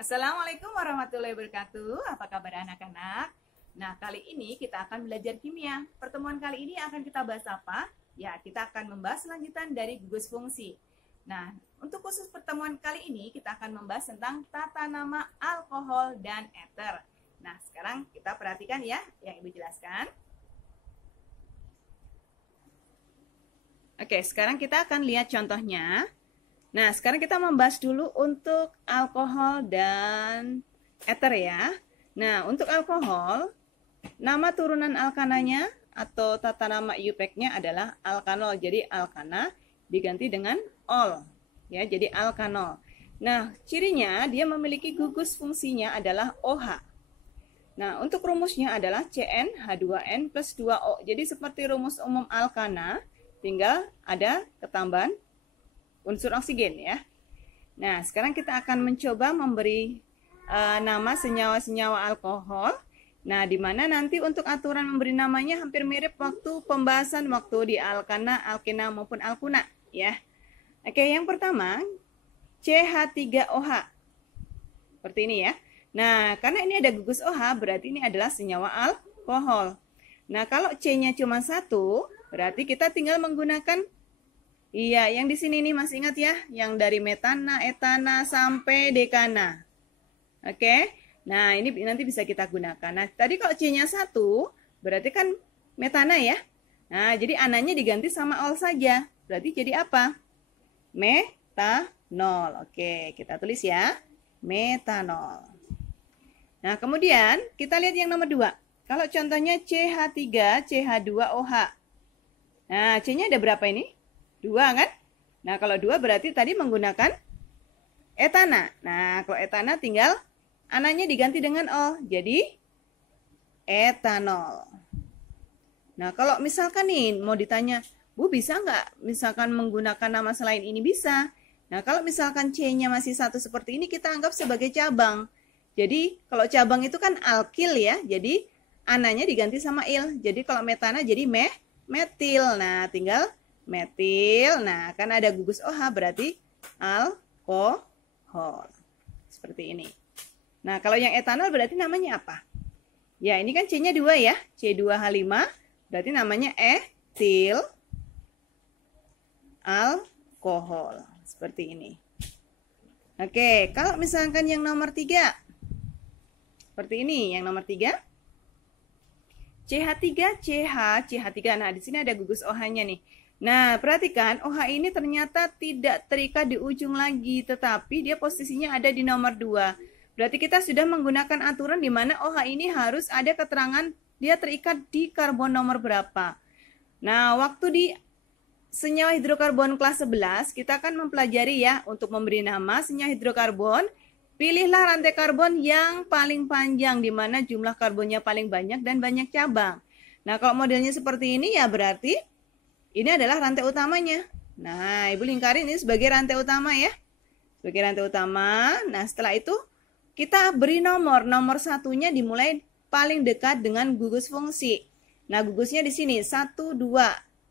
Assalamualaikum warahmatullahi wabarakatuh. Apa kabar anak-anak? Nah, kali ini kita akan belajar kimia. Pertemuan kali ini akan kita bahas apa? Ya, kita akan membahas lanjutan dari gugus fungsi. Nah, untuk khusus pertemuan kali ini kita akan membahas tentang tata nama alkohol dan eter. Nah, sekarang kita perhatikan ya yang Ibu jelaskan. Oke, sekarang kita akan lihat contohnya. Nah, sekarang kita membahas dulu untuk alkohol dan eter ya. Nah, untuk alkohol, nama turunan alkananya atau tata nama IUPAC-nya adalah alkanol. Jadi alkana diganti dengan ol. Ya, jadi alkanol. Nah, cirinya dia memiliki gugus fungsinya adalah OH. Nah, untuk rumusnya adalah CnH2n plus 2O. Jadi seperti rumus umum alkana, tinggal ada ketambahan unsur oksigen ya. Nah, sekarang kita akan mencoba memberi nama senyawa-senyawa alkohol. Nah, di mana nanti untuk aturan memberi namanya hampir mirip waktu pembahasan waktu di alkana, alkena maupun alkuna ya. Oke, yang pertama CH3OH. Seperti ini ya. Nah, karena ini ada gugus OH, berarti ini adalah senyawa alkohol. Nah, kalau C-nya cuma 1, berarti kita tinggal menggunakan iya, yang di sini nih masih ingat ya, yang dari metana, etana sampai dekana. Oke. Nah, ini nanti bisa kita gunakan. Nah, tadi kalau C-nya 1, berarti kan metana ya. Nah, jadi ananya diganti sama ol saja. Berarti jadi apa? Metanol. Oke, kita tulis ya. Metanol. Nah, kemudian kita lihat yang nomor 2. Kalau contohnya CH3, CH2OH. Nah, C-nya ada berapa ini? 2 kan? Nah, kalau 2 berarti tadi menggunakan etana. Nah, kalau etana tinggal ananya diganti dengan ol. Jadi etanol. Nah, kalau misalkan nih mau ditanya, Bu bisa nggak misalkan menggunakan nama selain ini? Bisa. Nah, kalau misalkan C-nya masih 1 seperti ini, kita anggap sebagai cabang. Jadi, kalau cabang itu kan alkil ya. Jadi, ananya diganti sama il. Jadi, kalau metana jadi metil. Nah, tinggal metil. Nah, kan ada gugus OH berarti alkohol. Seperti ini. Nah, kalau yang etanol berarti namanya apa? Ya, ini kan C-nya 2 ya. C2H5 berarti namanya etil alkohol. Seperti ini. Oke, kalau misalkan yang nomor 3. Seperti ini, yang nomor 3. CH3, CH3. Nah, di sini ada gugus OH-nya nih. Nah, perhatikan OH ini ternyata tidak terikat di ujung lagi, tetapi dia posisinya ada di nomor 2. Berarti kita sudah menggunakan aturan di mana OH ini harus ada keterangan dia terikat di karbon nomor berapa. Nah, waktu di senyawa hidrokarbon kelas 11, kita akan mempelajari ya, untuk memberi nama senyawa hidrokarbon, pilihlah rantai karbon yang paling panjang, di mana jumlah karbonnya paling banyak dan banyak cabang. Nah, kalau modelnya seperti ini ya berarti ini adalah rantai utamanya. Nah, Ibu lingkarin ini sebagai rantai utama ya. Sebagai rantai utama. Nah, setelah itu kita beri nomor. Nomor satunya dimulai paling dekat dengan gugus fungsi. Nah, gugusnya di sini 1, 2.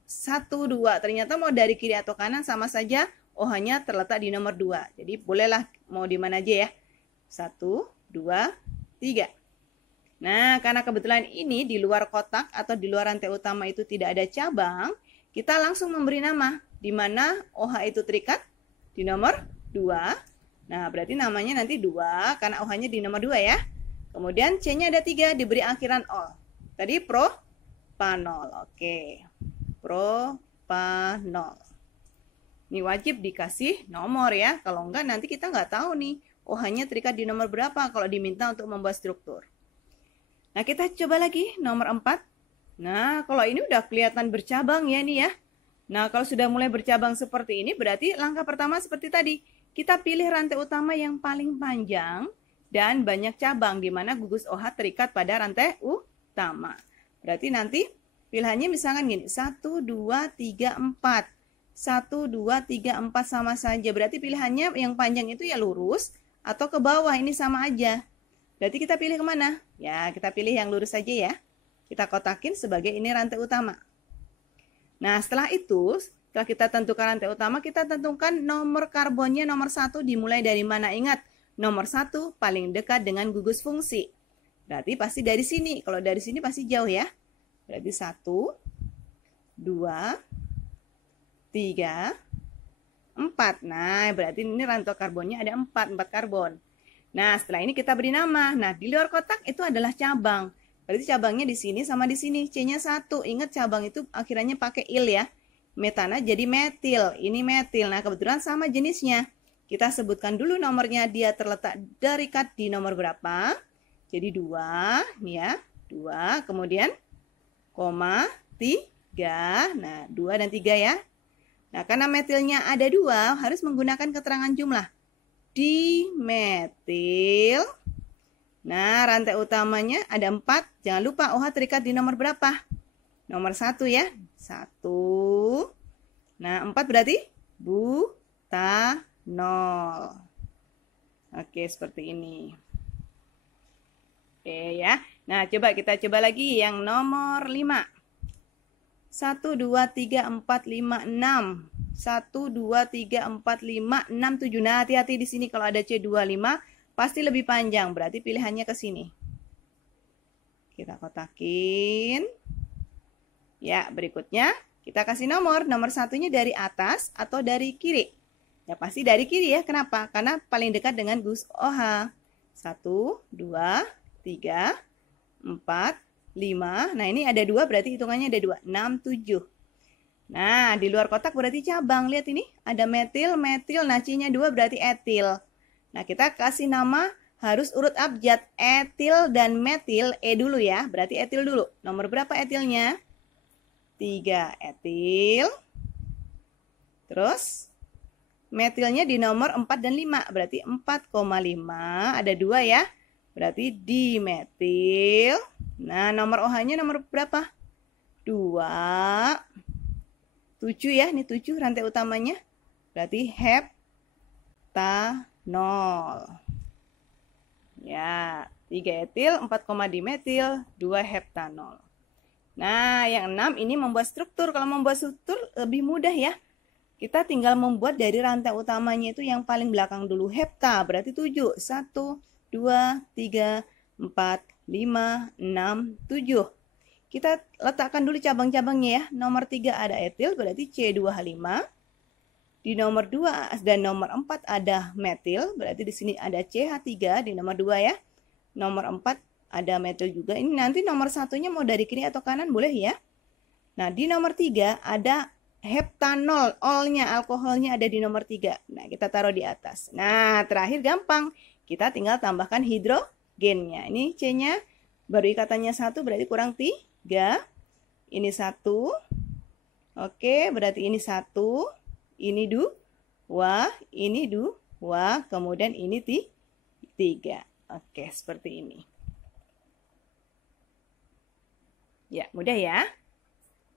1, 2. Ternyata mau dari kiri atau kanan sama saja. OH-nya terletak di nomor 2. Jadi bolehlah mau di mana aja ya. 1, 2, 3. Nah, karena kebetulan ini di luar kotak atau di luar rantai utama itu tidak ada cabang, kita langsung memberi nama, di mana OH itu terikat di nomor 2. Nah, berarti namanya nanti 2, karena OH-nya di nomor 2 ya. Kemudian C-nya ada 3, diberi akhiran ol. Tadi propanol. Oke, propanol. Ini wajib dikasih nomor ya. Kalau enggak nanti kita nggak tahu nih OH-nya terikat di nomor berapa kalau diminta untuk membuat struktur. Nah, kita coba lagi nomor 4. Nah, kalau ini udah kelihatan bercabang ya nih ya. Nah, kalau sudah mulai bercabang seperti ini, berarti langkah pertama seperti tadi. Kita pilih rantai utama yang paling panjang dan banyak cabang, di mana gugus OH terikat pada rantai utama. Berarti nanti pilihannya misalkan gini, 1, 2, 3, 4. 1, 2, 3, 4 sama saja. Berarti pilihannya yang panjang itu ya lurus atau ke bawah, ini sama aja. Berarti kita pilih kemana? Ya, kita pilih yang lurus saja ya. Kita kotakin sebagai ini rantai utama. Nah, setelah itu, setelah kita tentukan rantai utama, kita tentukan nomor karbonnya nomor 1 dimulai dari mana. Ingat, nomor 1 paling dekat dengan gugus fungsi. Berarti pasti dari sini. Kalau dari sini pasti jauh ya. Berarti 1, 2, 3, 4. Nah, berarti ini rantai karbonnya ada 4 karbon. Nah, setelah ini kita beri nama. Nah, di luar kotak itu adalah cabang. Berarti cabangnya di sini sama di sini. C-nya 1. Ingat cabang itu akhirnya pakai il ya. Metana jadi metil. Ini metil. Nah, kebetulan sama jenisnya. Kita sebutkan dulu nomornya. Dia terletak terikat di nomor berapa? Jadi 2. Nih ya. 2. Kemudian koma 3. Nah, 2 dan 3 ya. Nah, karena metilnya ada 2, harus menggunakan keterangan jumlah. Dimetil. Nah, rantai utamanya ada 4. Jangan lupa OH terikat di nomor berapa? Nomor 1 ya. 1. Nah, 4 berarti butanol. Oke, seperti ini. Oke ya. Nah, kita coba lagi yang nomor 5. 1, 2, 3, 4, 5, 6. 1, 2, 3, 4, 5, 6, 7. Nah, hati-hati di sini kalau ada C25 pasti lebih panjang. Berarti pilihannya ke sini. Kita kotakin. Ya, berikutnya kita kasih nomor. Nomor satunya dari atas atau dari kiri. Ya, pasti dari kiri ya. Kenapa? Karena paling dekat dengan gugus OH. 1, 2, 3, 4, 5. Nah, ini ada 2 berarti hitungannya ada 2. 6, 7. Nah, di luar kotak berarti cabang. Lihat ini, ada metil, metil. Nah, C-nya 2 berarti etil. Nah, kita kasih nama harus urut abjad. Etil dan metil, E dulu ya. Berarti etil dulu. Nomor berapa etilnya? 3 etil. Terus, metilnya di nomor 4 dan 5. Berarti 4,5. Ada 2 ya. Berarti dimetil. Nah, nomor OH-nya nomor berapa? 2. 7 ya, ini 7 rantai utamanya. Berarti heptanol. Ya, 3 etil, 4, dimetil, 2 heptanol. Nah, yang 6 ini membuat struktur. Kalau membuat struktur lebih mudah ya. Kita tinggal membuat dari rantai utamanya itu yang paling belakang dulu. Hepta, berarti 7. 1, 2, 3, 4, 5, 6, 7. Kita letakkan dulu cabang-cabangnya ya. Nomor 3 ada etil, berarti C2H5. Di nomor 2 dan nomor 4 ada metil, berarti di sini ada CH3 di nomor 2 ya. Nomor 4 ada metil juga. Ini nanti nomor satunya mau dari kiri atau kanan boleh ya. Nah, di nomor 3 ada heptanol, olnya, alkoholnya ada di nomor 3. Nah, kita taruh di atas. Nah, terakhir gampang. Kita tinggal tambahkan hidrogennya. Ini C-nya baru ikatannya 1 berarti kurang 3. Ini 1. Oke, berarti ini 1. Ini 2. Ini 2. Kemudian ini 3. Oke, seperti ini. Ya, mudah ya.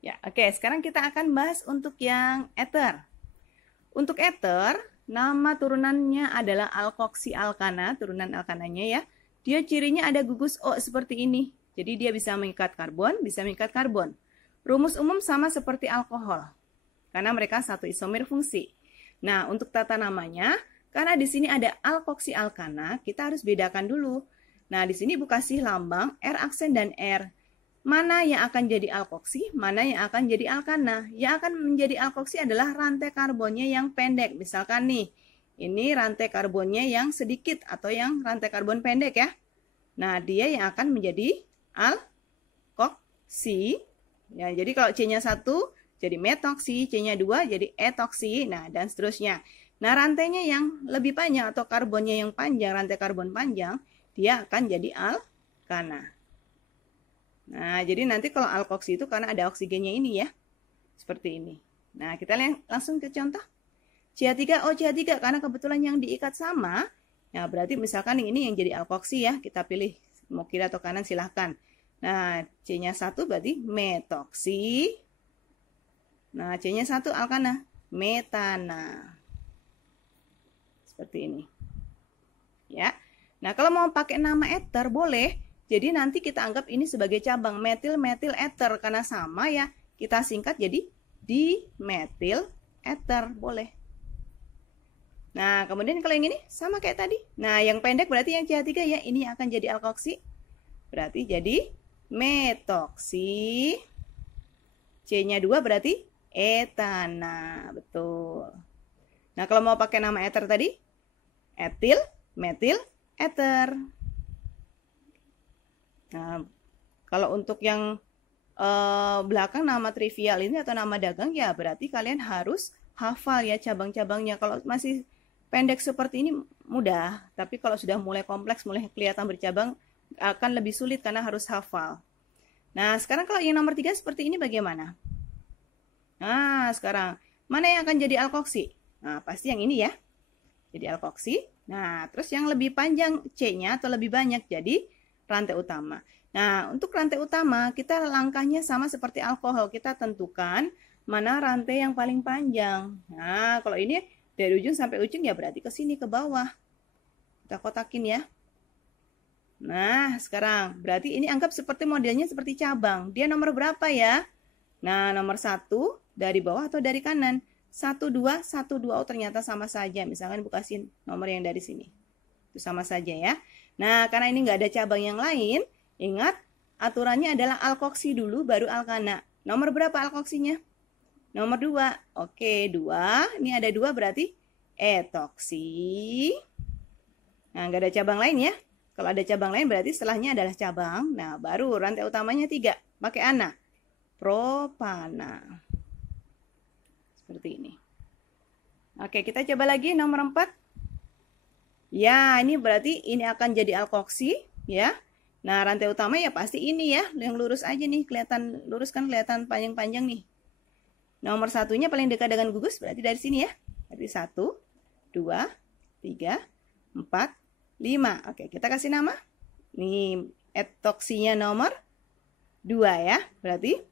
Ya, oke. Sekarang kita akan bahas untuk yang ether. Untuk ether, nama turunannya adalah alkoksialkana, turunan alkananya ya. Dia cirinya ada gugus O seperti ini. Jadi dia bisa mengikat karbon, bisa mengikat karbon. Rumus umum sama seperti alkohol. Karena mereka satu isomer fungsi. Nah, untuk tata namanya, karena di sini ada alkoksialkana, kita harus bedakan dulu. Nah, di sini Bu kasih lambang R aksen dan R. Mana yang akan jadi alkoksi, mana yang akan jadi alkana. Yang akan menjadi alkoksi adalah rantai karbonnya yang pendek. Misalkan nih, ini rantai karbonnya yang sedikit atau yang rantai karbon pendek ya. Nah, dia yang akan menjadi alkoksi. Ya, jadi kalau C-nya 1 jadi metoksi, C-nya 2 jadi etoksi, nah dan seterusnya. Nah, rantainya yang lebih panjang atau karbonnya yang panjang, rantai karbon panjang, dia akan jadi alkana. Nah, jadi nanti kalau alkoksi itu karena ada oksigennya ini ya. Seperti ini. Nah, kita langsung ke contoh. CH3, CH3 karena kebetulan yang diikat sama. Nah, berarti misalkan ini yang jadi alkoksi ya. Kita pilih mau kiri atau kanan silahkan. Nah, C-nya 1 berarti metoksi. Nah, C-nya 1 alkana. Metana. Seperti ini. Ya. Nah, kalau mau pakai nama ether boleh. Jadi nanti kita anggap ini sebagai cabang metil-metil ether karena sama ya. Kita singkat jadi dimetil ether boleh. Nah, kemudian kalau yang ini sama kayak tadi. Nah, yang pendek berarti yang CH3 ya. Ini akan jadi alkoksi. Berarti jadi metoksi. C-nya 2 berarti etana. Betul. Nah, kalau mau pakai nama ether tadi, etil, metil, ether. Nah, kalau untuk yang belakang nama trivial ini atau nama dagang ya berarti kalian harus hafal ya cabang-cabangnya. Kalau masih pendek seperti ini mudah, tapi kalau sudah mulai kompleks, mulai kelihatan bercabang akan lebih sulit karena harus hafal. Nah, sekarang kalau yang nomor 3 seperti ini bagaimana? Nah, sekarang mana yang akan jadi alkoksi? Nah, pasti yang ini ya. Jadi alkoksi. Nah, terus yang lebih panjang C-nya atau lebih banyak jadi rantai utama. Nah, untuk rantai utama kita langkahnya sama seperti alkohol. Kita tentukan mana rantai yang paling panjang. Nah, kalau ini dari ujung sampai ujung ya berarti ke sini ke bawah. Kita kotakin ya. Nah, sekarang berarti ini anggap seperti modelnya seperti cabang. Dia nomor berapa ya? Nah, nomor 1 dari bawah atau dari kanan? 1, 2, 1, 2. Oh, ternyata sama saja. Misalkan bukasin nomor yang dari sini. Itu sama saja ya. Nah, karena ini nggak ada cabang yang lain, ingat aturannya adalah alkoksi dulu baru alkana. Nomor berapa alkoksinya? Nomor 2. Oke, 2. Ini ada 2 berarti etoksi. Nah, nggak ada cabang lain ya. Kalau ada cabang lain berarti setelahnya adalah cabang. Nah, baru rantai utamanya 3. Pakai ana. Propana. Seperti ini. Oke, kita coba lagi nomor 4. Ya, ini berarti ini akan jadi alkoksi ya. Nah, rantai utama ya pasti ini ya, yang lurus aja nih, kelihatan lurus kan, kelihatan panjang-panjang nih. Nomor 1-nya paling dekat dengan gugus berarti dari sini ya. Berarti 1, 2, 3, 4, 5. Oke, kita kasih nama. Nih, etoksinya nomor 2 ya. Berarti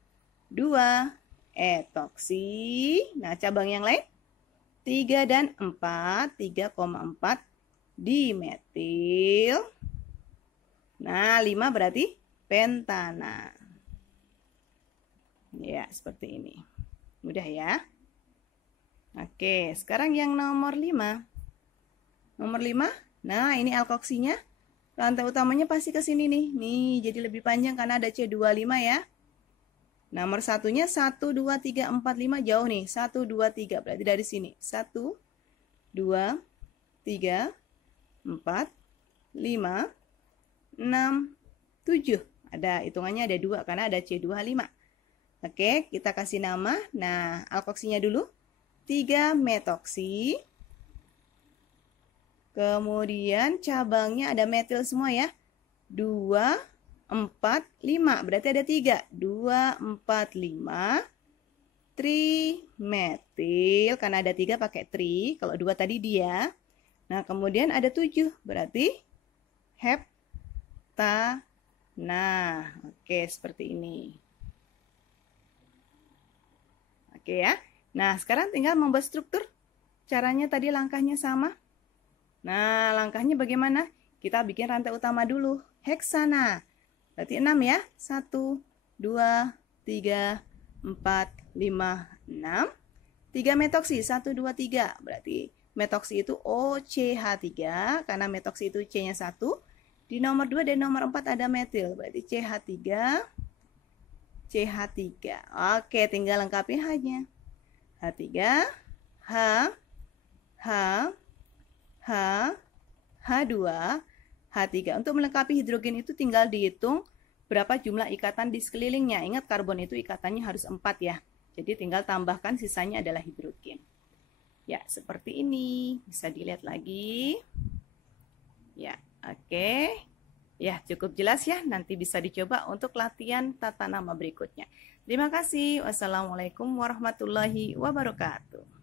2 etoksi. Nah, cabang yang lain 3 dan 4, 3,4 dimetil. Nah, 5 berarti pentana. Ya, seperti ini. Mudah ya. Oke, sekarang yang nomor 5. Nomor 5. Nah, ini alkoksinya. Rantai utamanya pasti ke sini nih. Nih, jadi lebih panjang karena ada C25 ya. Nomor 1-nya 1, 2, 3, 4, 5 jauh nih. 1, 2, 3. Berarti dari sini. 1, 2, 3, 4, 5, 6, 7. Ada hitungannya ada 2 karena ada C25. Oke, kita kasih nama. Nah, alkoksinya dulu. 3 metoksi. Kemudian cabangnya ada metil semua ya. 2, 4, 5. Berarti ada 3. 2, 4, 5. Trimetil. Karena ada 3 pakai tri. Kalau 2 tadi dia. Nah, kemudian ada 7, berarti heptana. Oke, seperti ini. Oke ya. Nah, sekarang tinggal membuat struktur. Caranya tadi langkahnya sama. Nah, langkahnya bagaimana? Kita bikin rantai utama dulu. Heksana. Berarti 6 ya. 1, 2, 3, 4, 5, 6. 3 metoksi. 1, 2, 3. Berarti metoksi itu OCH3 karena metoksi itu C-nya 1. Di nomor 2 dan nomor 4 ada metil. Berarti CH3, CH3. Oke, tinggal lengkapi H-nya. H3, H, H, H, H2, H3. Untuk melengkapi hidrogen itu tinggal dihitung berapa jumlah ikatan di sekelilingnya. Ingat karbon itu ikatannya harus 4 ya. Jadi tinggal tambahkan sisanya adalah hidrogen. Ya, seperti ini. Bisa dilihat lagi. Ya, oke. Ya, cukup jelas ya. Nanti bisa dicoba untuk latihan tata nama berikutnya. Terima kasih. Wassalamualaikum warahmatullahi wabarakatuh.